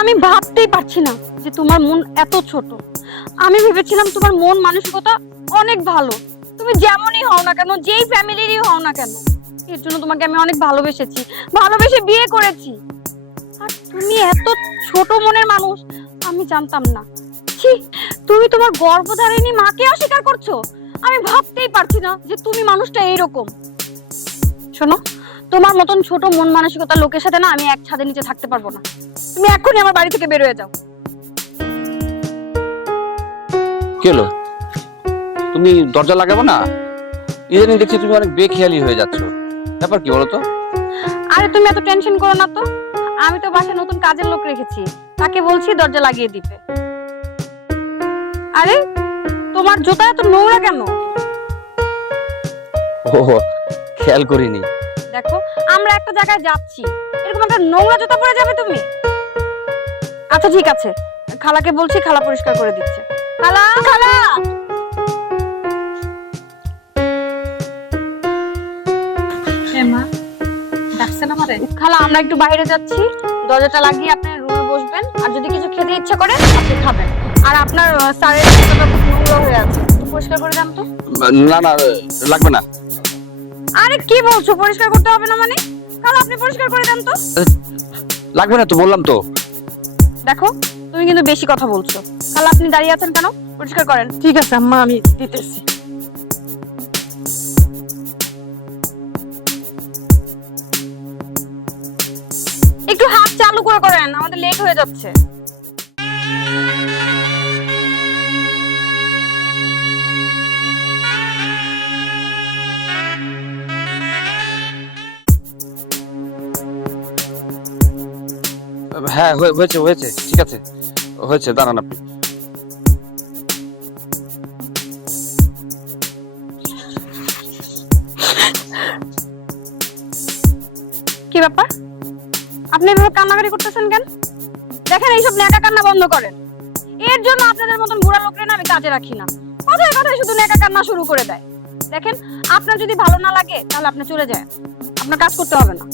আমি ভাবতেই পারছি না যে তোমার মন এত ছোট। আমি ভেবেছিলাম তোমার মন মানসিকতা অনেক ভালো। তুমি যেমনই হও না কেন, যেই ফ্যামিলিরই হও না কেন, এর জন্য তোমাকে আমি অনেক ভালোবেসেছি, ভালোবেসে বিয়ে করেছি। আর তুমি এত ছোট মনের মানুষ আমি জানতাম না। ছি, তুমি তোমার গর্ভধারিণী মাকে অস্বীকার করছো। আমি ভাবতেই পারছি না যে তুমি মানুষটা এইরকম। শোনো, তোমার মতন ছোট মন মানসিকতার লোকের সাথে না আমি এক ছাদের নিচে থাকতে পারবো না। তুমি এখনই আমার বাড়ি থেকে বের হয়ে যাও। কি হলো? তুমি দরজা লাগাবো না? ইদানিং দেখছি তুমি অনেক বেখেয়ালি হয়ে যাচ্ছ, ব্যাপার কি বলো তো? আরে তুমি এত টেনশন করো না তো। আমি তো বাসায় নতুন কাজের লোক রেখেছি, তাকে বলছি দরজা লাগিয়ে দিতে। আরে তোমার জুতা এত নোংরা কেন? ও, খেয়াল করিনি। দেখো, আমরা একটা জায়গায় যাচ্ছি, এরকম একটা নোংরা জুতা পরে যাবে তুমি? আচ্ছা ঠিক আছে, খালাকে বলছি, খালা পরিষ্কার করে দিচ্ছে। খালা, খালা, মা ডাকছেন আমারে? খালা আমরা একটু বাইরে যাচ্ছি, দরজাটা লাগিয়ে আপনি রুমে বসবেন, আর যদি কিছু খেতে ইচ্ছা করে আপনি খাবেন। আর আপনার স্যারের জুতাটা খুব নোংরা হয়ে আছে, একটু পরিষ্কার করে দেন তো। না না, লাগবে না। আরে কি বলছো, পরিষ্কার করতে হবে না মানে? খালা আপনি পরিষ্কার করে দেন তো। লাগবে না তো, বললাম তো। দেখো, তুমি কিন্তু বেশি কথা বলছো। খালা আপনি দাঁড়িয়ে আছেন কেন? পরিষ্কার করেন। ঠিক আছে আম্মা, আমি দিতেছি। একটু হাত চালু করে করেন, আমাদের লেট হয়ে যাচ্ছে। হ্যাঁ হয়েছে হয়েছে, ঠিক আছে, হয়েছে, দাঁড়ান আপনি। কি ব্যাপার, আপনি এভাবে কান্নাকাটি করতেছেন কেন? দেখেন, এইসব নেকা কান্না বন্ধ করেন। এর জন্য আপনাদের মতন বুড়া লোকরে না আমি কাজে রাখি না। কথায় কথায় শুধু নেকা কান্না শুরু করে দেয়। দেখেন, আপনার যদি ভালো না লাগে তাহলে আপনি চলে যান, আপনার কাজ করতে হবে না।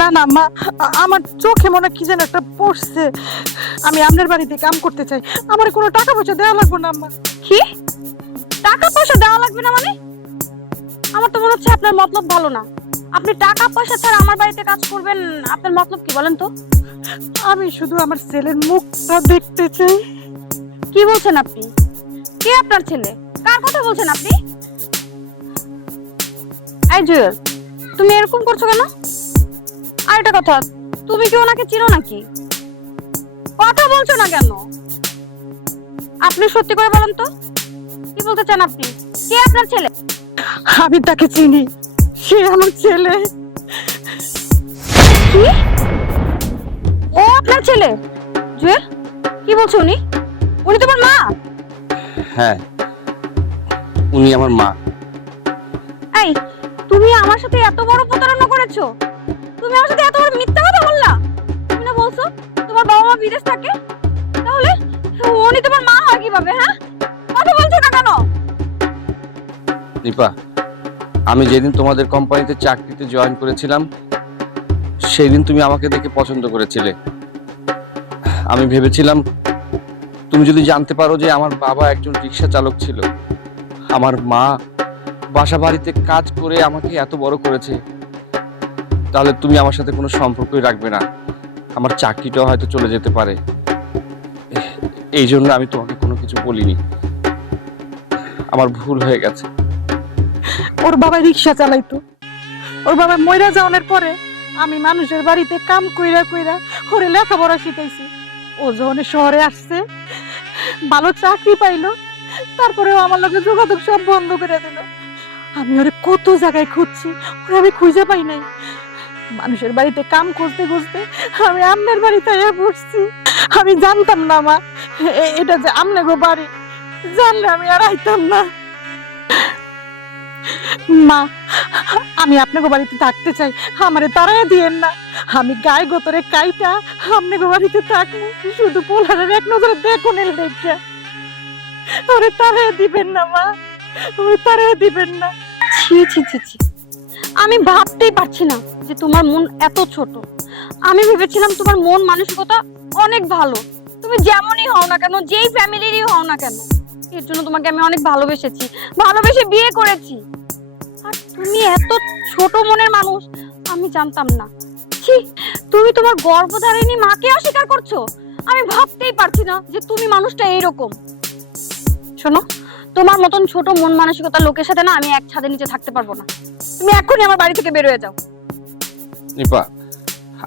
না না মা, আমার চোখে মনে কি যেন একটা পড়ছে। আমি আপনার বাড়িতে কাম করতে চাই, আমার কোনো টাকা পয়সা দেওয়া লাগবে না আম্মা। কি? টাকা পয়সা দেওয়া লাগবে না মানে? আমার তো মনে হচ্ছে আপনার মতলব ভালো না। আপনি টাকা পয়সা ছাড়া আমার বাড়িতে কাজ করবেন, আপনার মতলব কি বলেন তো? আমি শুধু আমার ছেলের মুখটা দেখতে চাই। কি বলছেন আপনি? কে আপনার ছেলে? কার কথা বলছেন আপনি? এই জুয়েল, তুমি এরকম করছো কেন? আর একটা কথা, তুমি কি ওনাকে চিনো নাকি? কথা বলছো না কেন? আপনি সত্যি করে বলেন তো, কি বলতে চান আপনি? কে আপনার ছেলে? আমি তাকে চিনি, সে আমার ছেলে। কি? ও আপনার ছেলে? জুয়েল, কি বলছো? উনি উনি তোমার মা? হ্যাঁ, উনি আমার মা। এই, তুমি আমার সাথে এত বড় প্রতারণা করেছো? তুমি আমার সাথে এত বড় মিথ্যা কথা বললা? তুমি না বলছো তোমার বাবা মা বিদেশ থাকে, তাহলে উনি তোমার মা হয় কিভাবে? হ্যাঁ, কথা বলছো না কেন? দীপা, আমি যেদিন তোমাদের কোম্পানিতে চাকরিতে জয়েন করেছিলাম সেই দিন তুমি আমাকে দেখে পছন্দ করেছিলে। আমি ভেবেছিলাম তুমি যদি জানতে পারো যে আমার বাবা একজন রিক্সা চালক ছিল, আমার মা বাসা বাড়িতে কাজ করে আমাকে এত বড় করেছে, তাহলে তুমি আমার সাথে কোনো সম্পর্কই রাখবে না, আমার চাকরিটাও হয়তো চলে যেতে পারে। এই জন্য আমি তোমাকে কোনো কিছু বলিনি, আমার ভুল হয়ে গেছে। ওর বাবা রিক্সা চালাইতো, ওর বাবা মইরা যাওয়ার পরে আমি মানুষের বাড়িতে কাম কইরা কইরা ওরে লেখাপড়া শিখাইছি। ও যখন শহরে আসছে, ভালো চাকরি পাইলো, তারপরেও আমার লগে যোগাযোগ সব বন্ধ করে দিল। আমি ওরে কত জায়গায় খুঁজছি, ওরে আমি খুঁজে পাই নাই। মানুষের বাড়িতে কাম করতে করতে আমি আমনের বাড়িতে এসে পড়ছি। আমি জানতাম না মা, এটা যে আমনে বাড়ি, জানলে আমি আর আইতাম না। মা, আমি আপনাকে বাড়িতে থাকতে চাই, আমারে তাড়াইয়া দিয়েন না। আমি গায়ে গোতরে কাইটা আপনাকে বাড়িতে থাকবো, শুধু পোলারের এক নজরে দেখুন এল দেখা। ওরে তাড়াইয়া দিবেন না মা, ওরে তাড়াইয়া দিবেন না। ছি ছি ছি ছি, আমি ভাবতেই পারছি না যে তোমার মন এত ছোট। আমি ভেবেছিলাম তোমার মন মানসিকতা অনেক ভালো। তুমি যেমনই হও না কেন, যেই ফ্যামিলিরই হও না কেন, এর জন্য তোমাকে আমি অনেক ভালোবেসেছি, ভালোবেসে বিয়ে করেছি। আর তুমি এত ছোট মনের মানুষ আমি জানতাম না। ছি, তুমি তোমার গর্ভধারিণী মাকে অস্বীকার করছো। আমি ভাবতেই পারছি না যে তুমি মানুষটা এইরকম। শোনো, তোমার মতন ছোট মন মানসিকতার লোকের সাথে না আমি এক ছাদের নিচে থাকতে পারবো না। তুমি এখনই আমার বাড়ি থেকে বের হয়ে যাও। নিপা,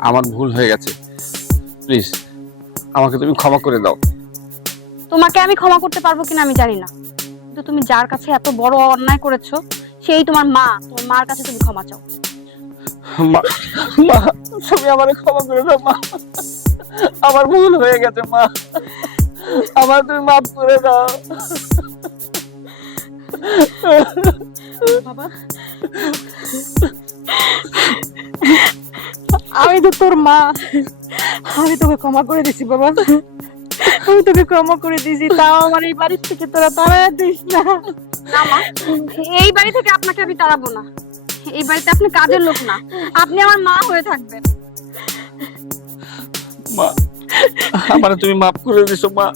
আমার ভুল হয়ে গেছে, প্লিজ আমাকে তুমি ক্ষমা করে দাও। তোমাকে আমি ক্ষমা করতে পারবো কিনা আমি জানি না, কিন্তু তুমি যার কাছে এত বড় অন্যায় করেছো সেই তোমার মা। তোমার মার কাছে তুমি ক্ষমা চাও। মা, মা, তুমি আমাকে ক্ষমা করে দাও মা, আমার ভুল হয়ে গেছে মা, আমার তুমি মাফ করে দাও। বাবা, আমি তো তোর মা, আমি তোকে ক্ষমা করে দিছি বাবা, আমি তোকে ক্ষমা করে দিছি। তাও আমার এই বাড়ির থেকে তোরা তাড়ায় দিস না। না মা, এই বাড়ি থেকে আপনাকে আমি তাড়াবো না। এই বাড়িতে আপনি কাজের লোক না, আপনি আমার মা হয়ে থাকবেন। মা, আমারে তুমি মাফ করে দিছো মা।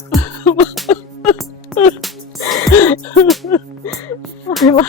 বাবা,